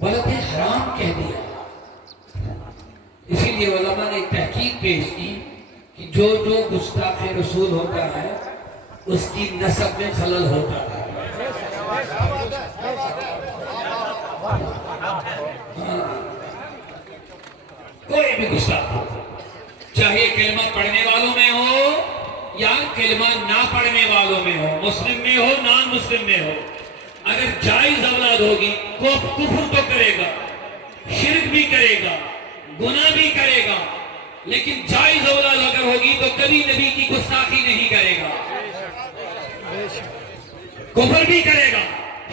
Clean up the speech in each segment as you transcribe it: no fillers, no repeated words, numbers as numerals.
بلکہ حرام کہہ دیا. اسی لیے علماء نے تحقیق پیش کی کہ جو گستاخ رسول ہوتا ہے اس کی نسب میں خلل ہوتا ہے. کوئی بھی گستاخ ہو، چاہے کلمہ پڑھنے والوں میں ہو یا کلمہ نہ پڑھنے والوں میں ہو، مسلم میں ہو نان مسلم میں ہو، اگر جائز اولاد ہوگی کفر تو کرے گا، شرک بھی کرے گا، گناہ بھی کرے گا، لیکن جائز اولاد اگر ہوگی تو کبھی نبی کی گستاخی نہیں کرے گا. کفر بھی کرے گا،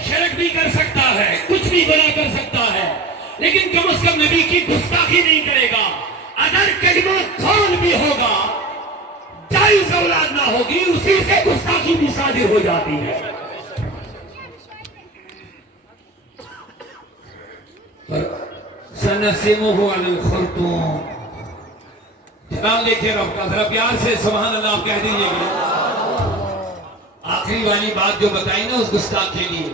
شرک بھی کر سکتا ہے، کچھ بھی گناہ کر سکتا ہے، لیکن کم از کم نبی کی گستاخی نہیں کرے گا. اگر کلمہ کھول بھی ہوگا، جائز اولاد نہ ہوگی، اسی سے گستاخی بھی صادر ہو جاتی ہے. سنسمہ علی الخرطوم. جلال دیکھیں رب کا، ذرا پیار سے سبحان اللہ آپ کہہ دیجئے گا. آخری والی بات جو بتائی نا اس گستاخ کے لیے،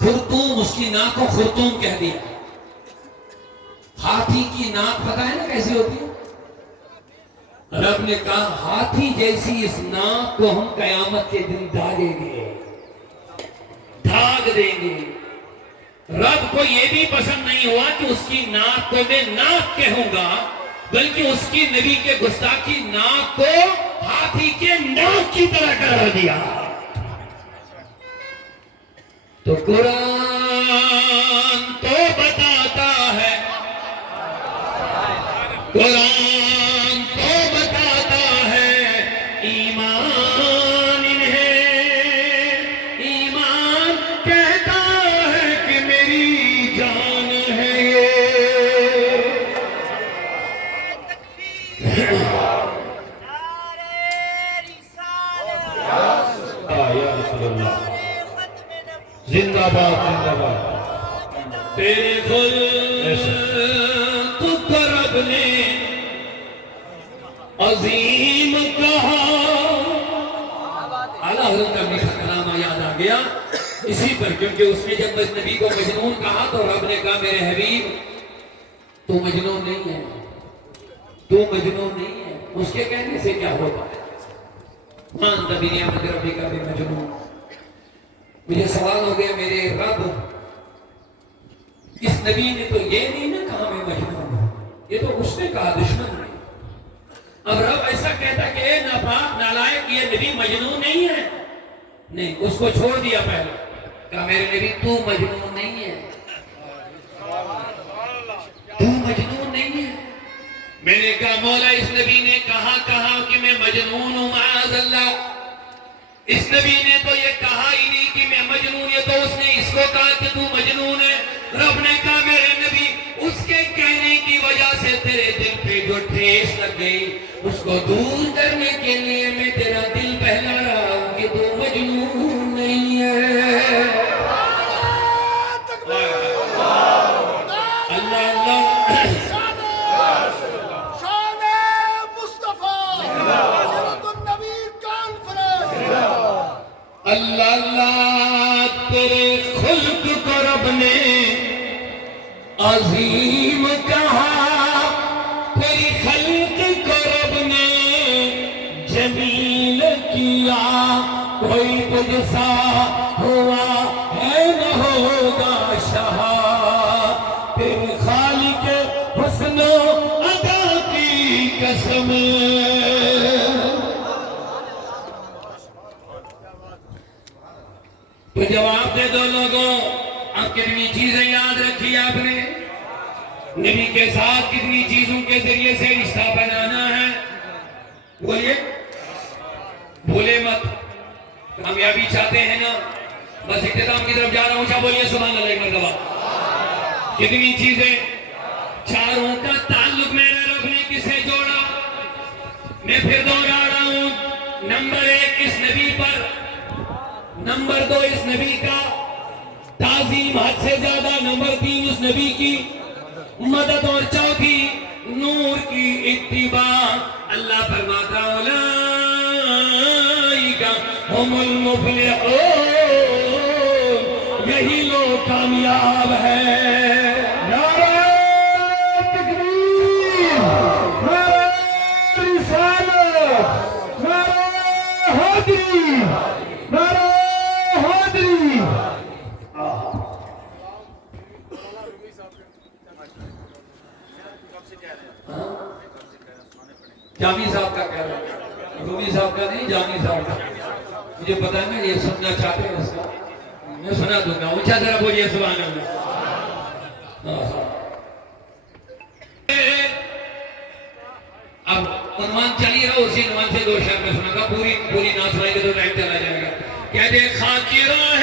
خرطوم، اس کی ناک کو خرطوم کہہ دیا. ہاتھی کی ناک پتہ ہے نا کیسی ہوتی ہے؟ رب نے کہا ہاتھی جیسی اس ناک کو ہم قیامت کے دن ڈالیں گے، دھاگ دیں گے. رب کو یہ بھی پسند نہیں ہوا کہ اس کی ناک کو میں ناک کہوں گا، بلکہ اس کی نبی کے گستاخی ناک کو ہاتھی کے ناک کی طرح قرار دیا. تو قرآن تو بتاتا ہے، قرآن تو بتاتا ہے، ایمان انہیں، ایمان کہتا ہے کہ میری جان ہے یہ. یا رسول اللہ، زندہ باد زندہ باد. تیرے خلق کو رب نے عظیم کہا. اعلیٰ حضرت کا میٹھا کلام یاد آ گیا اسی پر، کیونکہ اس نے جب نبی کو مجنون کہا تو رب نے کہا میرے حبیب تو مجنون نہیں ہے، تو مجنون نہیں ہے. اس کے کہنے سے کیا ہوتا ہے؟ مان تبی نعمت ربی کا بھی مجنون. مجھے سوال ہو گیا میرے رب، اس نبی نے تو یہ نہیں نہ کہا میں مجنون ہوں، یہ تو اس نے کہا دشمن نے. اب رب ایسا کہتا کہ اے ناپاک نالائق یہ نبی مجنون نہیں ہے؟ نہیں، اس کو چھوڑ دیا پہلے، کہا میرے نبی تو مجنون نہیں ہے، تو مجنون نہیں ہے. میں نے کہا مولا اس نبی نے کہا کہ میں مجنون ہوں، معاذ اللہ. اس نبی نے تو یہ کہا ہی نہیں کہ میں مجنون، یہ تو اس نے اس کو کہا کہ تو مجنون ہے. رب نے کہا میرے نبی اس کے کہنے کی وجہ سے تیرے دل پہ جو ٹھیس لگ گئی اس کو دور کرنے کے لیے میں تیرا دل بہلا رہا ہوں کہ تو مجنون نہیں ہے. اللہ اللہ اللہ اللہ. تیرے خلق کو رب نے عظیم کہا، تیری خلق کو رب نے جمیل کیا. کوئی تجھ سا ہوا ہے نہ ہوگا شاہ، تیرے خالق حسن و ادا کی قسم. تو جواب دے دو لوگوں، اب کتنی چیزیں یاد رکھی آپ نے؟ نبی کے ساتھ کتنی چیزوں کے ذریعے سے رشتہ بنانا ہے؟ بولیے، بھولے مت. کامیابی چاہتے ہیں نا؟ بس اختتام کی طرف جا رہا ہوں، کیا بولیے سبحان اللہ ایک مرتبہ. کتنی چیزیں؟ چاروں کا تعلق میرے رب نے کسے جوڑا؟ میں پھر دوہرا رہا ہوں. نمبر 1 اس نبی پر، نمبر 2 اس نبی کا تعظیم حد سے زیادہ، نمبر 3 اس نبی کی مدد، اور چوتھی نور کی اتباع. اللہ فرماتا اولئک هم المفلحون یہی لوگ کامیاب ہے. نعرہ تکبیر، نعرہ رسالت، نعرہ حیدری، نعرہ حیدری. جامی صاحب کا کہہ رہا ہے، رومی صاحب کا نہیں، جامی صاحب کا. مجھے پتا ہے نا یہ سننا چاہتے ہیں اس کا، میں سنا دوں گا. اونچا ذرا بولیے سبحان اللہ. اب عنوان چلی رہا، اسی عنوان سے دو شعر میں سنا گا. پوری نہ سنائیں گے تو ٹائم چلا جائے گا. کہتے خاکی راہ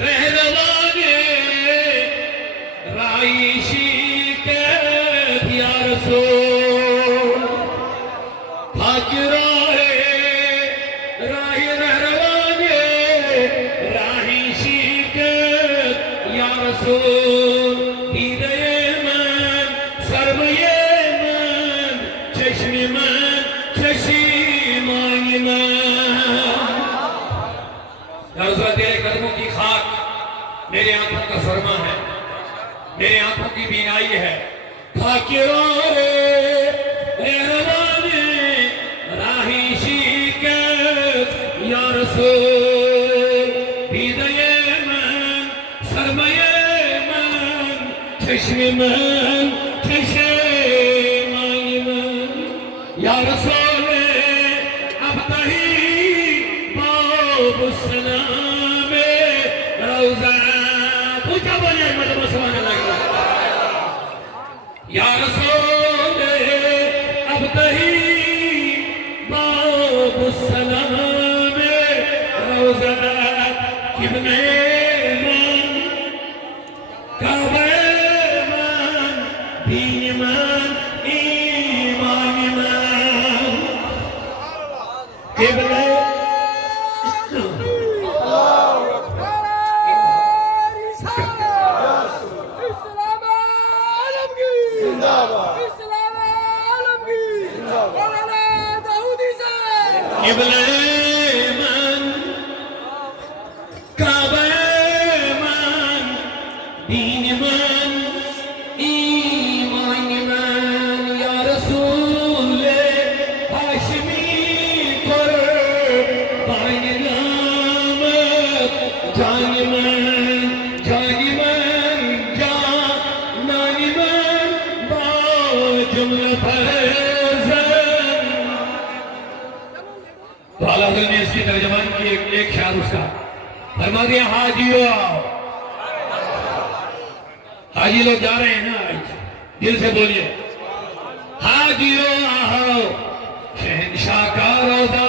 رہنوانے رائشی کے یا رسول، خاکی راہ رہنوانے رائشی کے یا رسول، دیدے من سرمایہ من چشم من چشیمانی من. یا رسول تیرے قدموں کی خاک میرے آنکھوں کا سرما ہے، میرے آنکھوں کی بینائی ہے. خاکی راہ رہنوانے راہی شیکت یا رسول، دیدے من سرمایہ من چشم من چشیمانی من. یا رسول ابتہی باب السلام روزہ. پوچھا بولیے مطلب سبحان اللہ. یا رسول ابتہی باب السلام روزہ، ابن من کعبہ من دین من ایمان من. قبلہ قبلہ من کعبہ من دین من ایمان من. یا رسول ہاشمی قربان نامت جان من جانان من با جملہ فرزن. تو اعلیٰ حضرت نے اس کی ترجمان کی ایک شعر اس کا فرما دیا. حاجیو آؤ، حاجی لوگ جا رہے ہیں نا، دل سے بولیے. حاجیو آؤ شہنشاہ کا روزہ